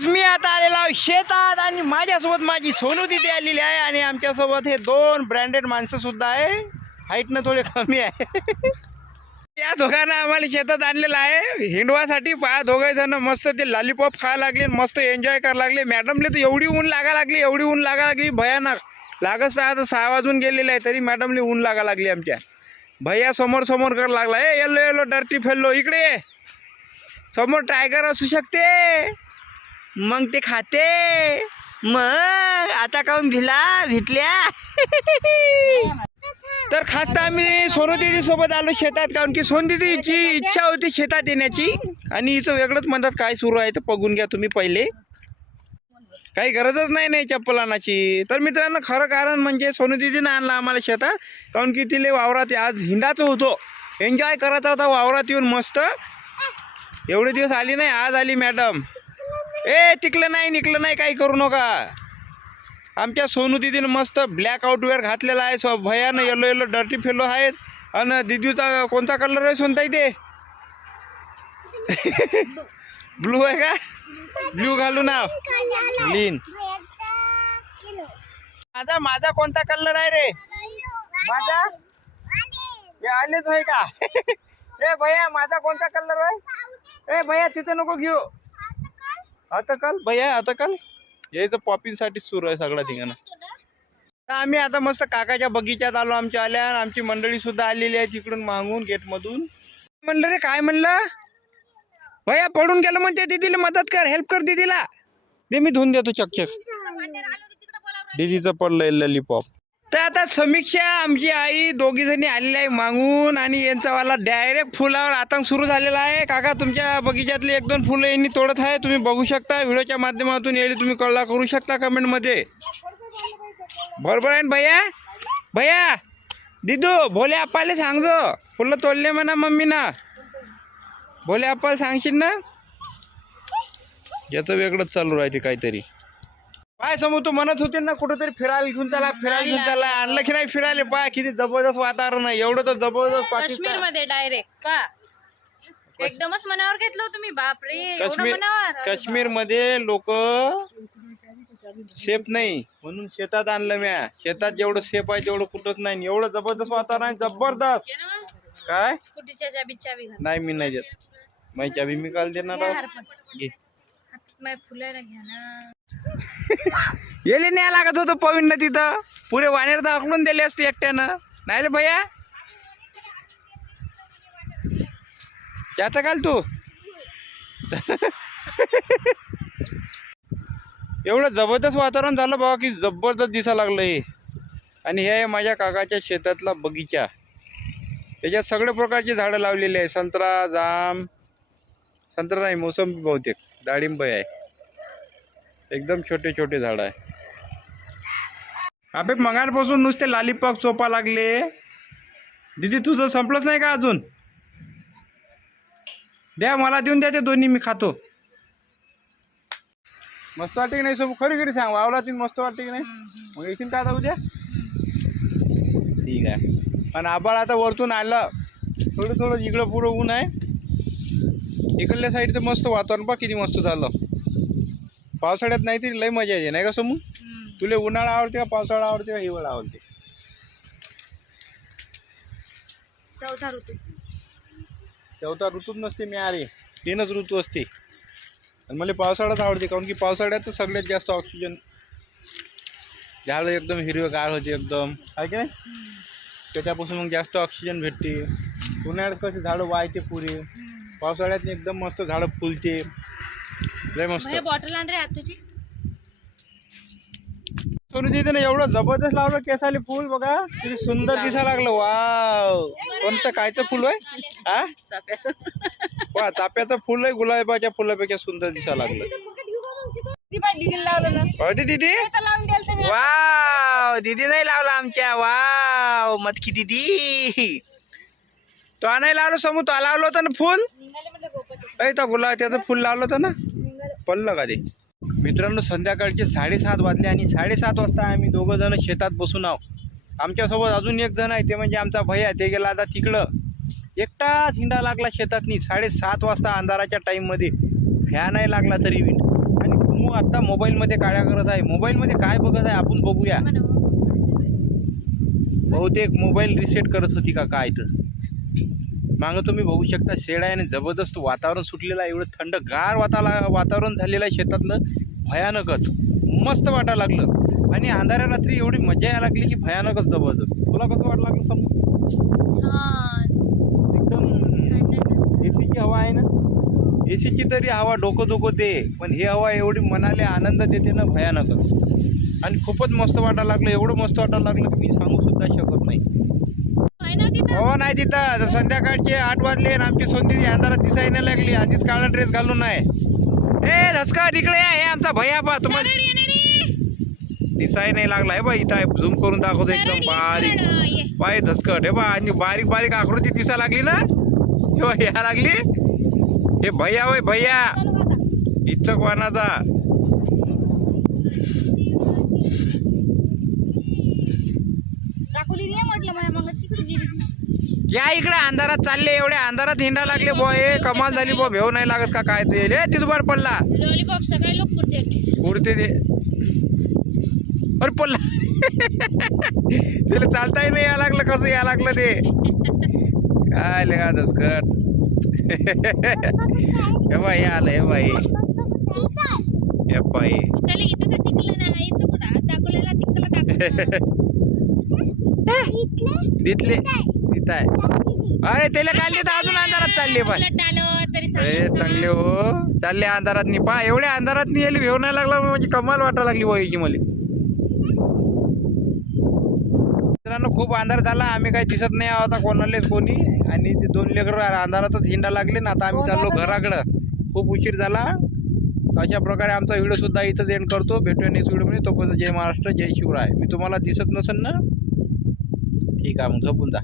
Guys मी आता आलेलो आहे शेतात आणि माझ्यासोबत माझी सोनू दिदी आलेली आहे आणि आमच्यासोबत हे दोन ब्रँडेड माणसं सुद्धा आहे. हाईटनं थोडे कमी आहे. या दोघांना आम्हाला शेतात आणलेलं आहे हिंडवासाठी. पहा दोघे जण मस्त ते लॉलीपॉप खायला लागले, मस्त एन्जॉय करायला लागले. मॅडमले तर एवढी ऊन लागा लागली भयानक. लागत 6 वाजून गेलेले आहे तरी मॅडमले ऊन लागा लागली. आमच्या भैया समोर करायला लागला. येलो डर्टी फेल्लो इकडे ये. समोर टायगर असू शकते मग ते खाते. मग आता काऊन भितल्या. तर खास तर आम्ही सोनू दीदी सोबत आलो शेतात, कारण की सोनू दीदीची इच्छा होती शेतात येण्याची आणि हिचं वेगळंच म्हणतात. काय सुरू आहे तर बघून घ्या तुम्ही पहिले. काही गरजच नाही चप्पल आणायची. तर मित्रांनो खरं कारण म्हणजे सोनू दीदीनं आणलं आम्हाला शेतात, कारण की तिले वावरात आज हिंडाचं होतो, एन्जॉय करायचा होता वावरात येऊन मस्त. एवढे दिवस आली नाही, आज आली मॅडम. निकलं नाही काही करू नका. आमच्या सोनू दीदीनं मस्त ब्लॅक आउटवेअर घातलेला आहे. भयानं येलो डर्टी फेलो आहे. आणि दीदीचा कोणता कलर आहे सोनताई ते? ब्लू आहे का? ब्लू घालू ना. ग्रीन. माझा कोणता कलर आहे रे? माझा हे आलेच आहे का? भैया माझा कोणता कलर आहे? भैया तिथे नको घेऊ. आता काल यायचं पॉपिंगसाठी सुरू आहे सगळ्या ठिकाणी. आम्ही आता मस्त काकाच्या बगीच्यात आलो. आमच्या आल्या आमची मंडळी सुद्धा आलेली आहे तिकडून मागून गेटमधून. म्हणलं रे काय म्हणलं? भैया पडून गेलं म्हणते, दीदीला मदत कर, हेल्प कर दीदीला. दे मी धुवून देतो चकचक. दीदीचं पडलंय लॉलीपॉप. तर आता समीक्षा आमची आई दोघी जणी आलेली आहे मागून आणि यांचा वाला डायरेक्ट फुलावर आतंक सुरू झालेला आहे. काका तुमच्या बगीच्यातले 1-2 फुलं यांनी तोडत आहे, तुम्ही बघू शकता व्हिडिओच्या माध्यमातून. येईल तुम्ही कळला करू शकता कमेंटमध्ये. बरोबर आहे ना भैया? दिदू भोले आप्पाले सांगजो फुलं तोडले म्हणा मम्मीना. भोले आप्पाला सांगशील ना? याचं वेगळंच चालू राहते काहीतरी. काय समोर तू म्हणत होते ना कुठेतरी फिरायला घेऊन त्याला आणलं की नाही फिरायला? पहा किती जबरदस्त वातावरण आहे. एवढं तर जबरदस्त काश्मीर मध्ये डायरेक्ट एकदमच मनावर घेतलं तुम्ही. बापरे. काश्मीर मध्ये लोक सेफ नाही म्हणून शेतात आणलं म्या. शेतात जेवढं सेफ आहे तेवढं कुठंच नाही. एवढं जबरदस्त वातावरण आहे, जबरदस्त. काय स्कूटीच्या चाबी नाही मी नाही देत. माझी चाबी मी काल देणार. घे फुलं घ्या ना. येले न्याय लागत होतं पवीन तिथं. पुरे वानेर तर अकलून दिले असते एकट्यानं. नाही रे भैया जाता काल तू. एवढं जबरदस्त वातावरण झालं बाबा की जबरदस्त दिसायला लागलं हे. आणि हे आहे माझ्या काकाच्या शेतातला बगीचा. त्याच्यात सगळ्या प्रकारची झाडं लावलेली आहे. संत्रा, जाम, संत्रा नाही मोसंबी, बहुतेक डाळिंब आहे. एकदम छोटे झाड आहे. आपे मंगारपासून नुसते लॉलीपॉप चोपा लागले. दीदी तुझं संपलंच नाही का अजून? द्या मला देऊन द्या ते दोन्ही, मी खातो. मस्त वाटते की नाही सोबत? खरी सांग, वावला ती मस्त वाटते की नाही? मग येशील का आता उद्या? ठीक आहे. आणि आबाळ आता वरतून आलं थोडं इकडं पुढं ऊन आहे. इकडल्या साईडचं मस्त वातावरण पहा किती मस्त झालं. पावसाळ्यात नाही तरी लय मजा येते नाही का समू? तुला उन्हाळा आवडते का पावसाळा आवडते का हिवाळा आवडते? चौथा ऋतूच नसते मी अरे, 3च ऋतू असते. आणि मला पावसाळ्यात आवडते, कारण की पावसाळ्यात सगळ्यात जास्त ऑक्सिजन, झाडं एकदम हिरवेगार होते एकदम, आहे की नाही? त्याच्यापासून मग जास्त ऑक्सिजन भेटते. उन्हाळ्यात कसे झाडं वाळते पुरे, पावसाळ्यात एकदम मस्त झाडं फुलते. लय मस्त. बॉटल आण रे आतूची. सोनू दीदीनं एवढं जबरदस्त लावलं केसाले फुल, बघा किती सुंदर दिसायला लागलं. वाव, कोणतं कायचं फुल आहे? हा, चाफ्याचं फुल आहे. गुलाबाच्या फुलापेक्षा सुंदर दिसायला लागलं. दीदी वाव, दीदी नाही लावला आमच्या. वाव मतकी दीदी, तो नाही लावलं समू, तो लावलं होतं ना फुल. तो गुलाब त्याचं फुल लावलं होतं ना, पडलं का ते? मित्रांनो संध्याकाळचे 7:30 वाजले आणि 7:30 वाजता आम्ही दोघं जण शेतात बसून आहोत. आमच्यासोबत अजून एक जण आहे, ते म्हणजे आमचा भैया. ते गेला आता तिकडं. एकटाच हिंडा लागला शेतातनी 7:30 वाजता अंधाराच्या टाईममध्ये. फॅन नाही लागला तरी आणि समूह आता मोबाईल मध्ये काळ्या करत आहे. मोबाईल मध्ये काय बघत आहे आपण बघूया. बहुतेक मोबाईल रिसेट करत होती का काय तर. मागं तुम्ही बघू शकता शेड आहे आणि जबरदस्त वातावरण सुटलेलं आहे. एवढं थंडगार वातावरण झालेलं आहे शेतातलं, भयानकच मस्त वाटायला लागलं. आणि अंधाऱ्या रात्री एवढी मजा यायला लागली की भयानकच जबरदस्त. तुला कसं वाटलं लागलं समोर? एकदम एसीची हवा आहे ना. एसीची तरी हवा डोकं दे, पण ही हवा एवढी मनाला आनंद देते ना भयानकच. आणि खूपच मस्त वाटायला लागलं. एवढं मस्त वाटायला लागलं की मी सांगू सुद्धा शकत नाही. हो नाही तिथं संध्याकाळचे 8 वाजले आणि आमची सोंदी अंधारात दिसायला लागली. आधीच काळा ड्रेस घालून आहे. ए धसका इकडे आहे आमचा भैया. पा तुम्हाला दिसाय नाही लागला आहे बा. इथं आहे झूम करून दाखवतो एकदम बारीक पाय धसकट हे बा. आणि बारीक बारीक आकृती दिसायला लागली ना. हे या लागली. हे भैया होय भैया इच्छक वानाचा. या इकडे अंधारात चालले. एवढ्या अंधारात हिंडा लागले बॉ. हे कमाल झाली बॉ. भेव नाही लागत का काय ते. तिथवर पडला लॉलीपॉप सकाळी लोक उडते ते. अरे पडला. त्याला चालताही नाही या लागलं. कसं या लागलं ते काय लेगा दसकट. हे बाई आलं. हे बाई हे बाई दिसले तिथं आहे. अरे त्याला काढले तर अजून अंधारात चालले. पण अरे चांगले हो चालले अंधारात नाही. पा एवढ्या अंधारात नाही यायला भेव नाही लागला म्हणजे कमाल वाटायला लागली वयाची मला. मित्रांनो खूप अंधार झाला. आम्ही काही दिसत नाही आता कोणालेच कोणी. आणि ते 2 लेकरं अंधारातच हिंडा लागले ना. आता आम्ही चाललो घराकडं. खूप उशीर झाला. अशा प्रकारे आमचा व्हिडिओ सुद्धा इथंच एंड करतो. भेटूया नेक्स्ट व्हिडिओमध्ये. तोपर्यंत जय महाराष्ट्र जय शिवराय. मी तुम्हाला दिसत नसेल ना. ठीक आहे मग झोपून जा.